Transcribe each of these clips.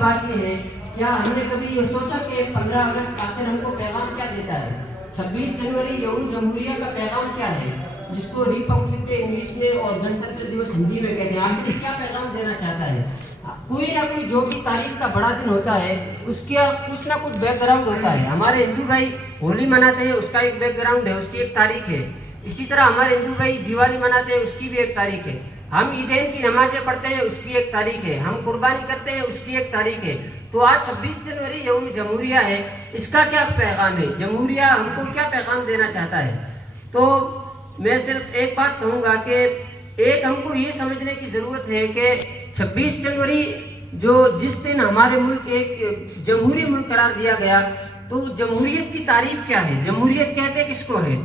بات یہ ہے، کیا ہم نے کبھی یہ سوچا کہ 15 اگست آخر ہم کو پیغام کیا دیتا ہے؟ 26 جنوری یوم جمہوریہ کا پیغام کیا ہے، جس کو ریپبلک ڈے انگلش میں اور گنتنتر دیوس ہندی میں کہتے ہیں؟ آخر کیا پیغام دینا چاہتا ہے؟ کوئی نہ کوئی جو بھی تاریخ کا بڑا دن ہوتا ہے اس کا کچھ نہ کچھ بیک گراؤنڈ ہوتا ہے. ہمارے ہندو بھائی ہولی مناتے ہیں، اس کا ایک بیک گراؤنڈ ہے، اس کی ایک تاریخ ہے. اسی طرح ہمارے ہندو بھائی دیوالی مناتے ہیں، اس کی بھی ایک تاریخ ہے. ہم عیدین کی نمازیں پڑھتے ہیں، اس کی ایک تاریخ ہے. ہم قربانی کرتے ہیں، اس کی ایک تاریخ ہے. تو آج 26 جنوری یوم جمہوریہ ہے، اس کا کیا پیغام ہے؟ جمہوریہ ہم کو کیا پیغام دینا چاہتا ہے؟ تو میں صرف ایک بات کہوں گا کہ ایک ہم کو یہ سمجھنے کی ضرورت ہے کہ 26 جنوری جس دن ہمارے ملک ایک جمہوری ملک قرار دیا گیا، تو جمہوریت کی تعریف کیا ہے؟ جمہوریت کہتے کس کو ہے؟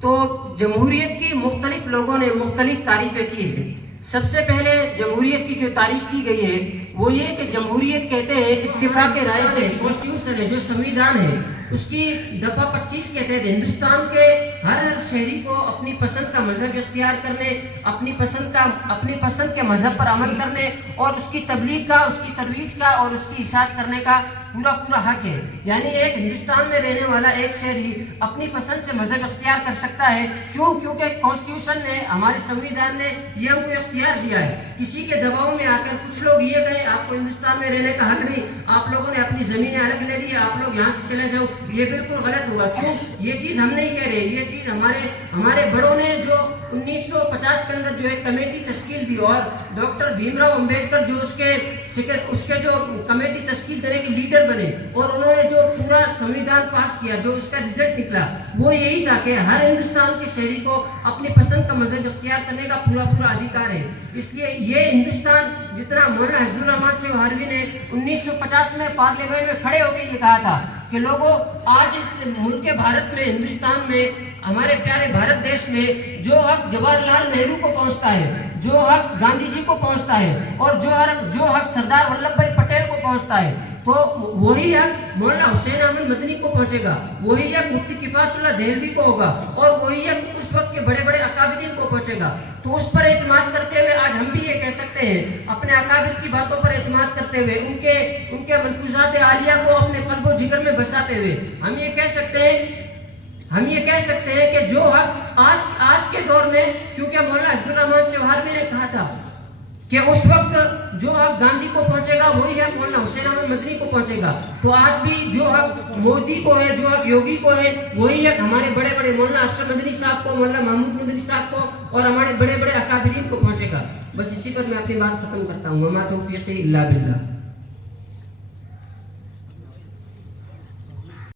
تو جمہوریت کی مختلف لوگوں نے مختلف تعریفیں کی ہیں. سب سے پہلے جمہوریت کی جو تعریف کی گئی ہے وہ یہ کہ جمہوریت کہتے ہیں اتفاق رائے سے کانسٹیٹیوشن ہے، جو سمویدھان ہے، اس کی دفعہ 25 کے تحت ہندوستان کے ہر شہری کو اپنی پسند کا مذہب اختیار کرنے، اپنی پسند کے مذہب پر عمل کرنے اور اس کی تبلیغ کا، اس کی ترویج کا اور اس کی اشاعت کرنے کا پورا حق ہے. یعنی ایک ہندوستان میں رہنے والا ایک شہری اپنی پسند سے مذہب اختیار کر سکتا ہے. کیونکہ کانسٹیٹیوشن نے، ہمارے سمویدھان نے یہ ہم کو اختیار دیا ہے. کسی کے دباؤ میں آ کر کچھ لوگ یہ کہیں آپ کو ہندوستان میں رہنے کا حق نہیں، آپ لوگوں نے اپنی زمینیں الگ لے لی، آپ لوگ یہاں سے چلے جاؤ، یہ بالکل غلط ہوگا. کیوں؟ یہ چیز ہم نہیں کہہ رہے، یہ چیز ہمارے بڑوں نے جو 1950 کے اندر جو ایک کمیٹی تشکیل دی، اور ڈاکٹر بھیم راؤ امبیڈکر جو اس کے جو کمیٹی تشکیل دینے کے لیڈر بنے، اور انہوں نے جو پورا سمویدھان پاس کیا، جو اس کا رزلٹ نکلا وہ یہی تھا کہ ہر ہندوستان کے شہری کو اپنی پسند کا مذہب اختیار کرنے کا پورا ادھیکار ہے. اس لیے یہ ہندوستان جتنا مولانا حفظ الرحمان سہاروی نے 1950 میں پارلیمنٹ میں کھڑے ہو کے یہ کہا تھا کہ لوگوں، آج اس ملک بھارت میں، ہندوستان میں، ہمارے پیارے بھارت دیش میں جو حق جواہر لال نہرو کو پہنچتا ہے، جو حق گاندھی جی کو پہنچتا ہے، اور جو حق سردار ولبھ بھائی پٹیل کو پہنچتا ہے، تو وہی حق مولانا حسین احمد مدنی کو پہنچے گا، وہی حق مفتی کفایت اللہ دہلوی کو ہوگا، اور وہی حق اس وقت کے بڑے اکابرین کو پہنچے گا. تو اس پر اعتماد کرتے ہوئے آج ہم بھی یہ کہہ سکتے ہیں، اپنے اکابر کی باتوں پر اعتماد کرتے ہوئے، ان کے ملفوظات عالیہ کو اپنے قلب و جگر میں بساتے ہوئے ہم یہ کہہ سکتے ہیں کہ جو حق آج کے دور میں، کیونکہ مولانا حفظ الرحمان سہاروی نے کہا تھا کہ اس وقت جو حق گاندھی کو پہنچے گا وہی حق مولانا حسین احمد مدنی کو پہنچے گا. تو آج بھی جو حق مودی کو ہے، جو حق یوگی کو ہے، وہی حق ہمارے بڑے مولانا اشرف مدنی صاحب کو، مولانا محمود مدنی صاحب کو اور ہمارے بڑے اکابرین کو پہنچے گا. بس اسی پر میں اپنی بات ختم کرتا ہوں. وما توفیقی الا باللہ.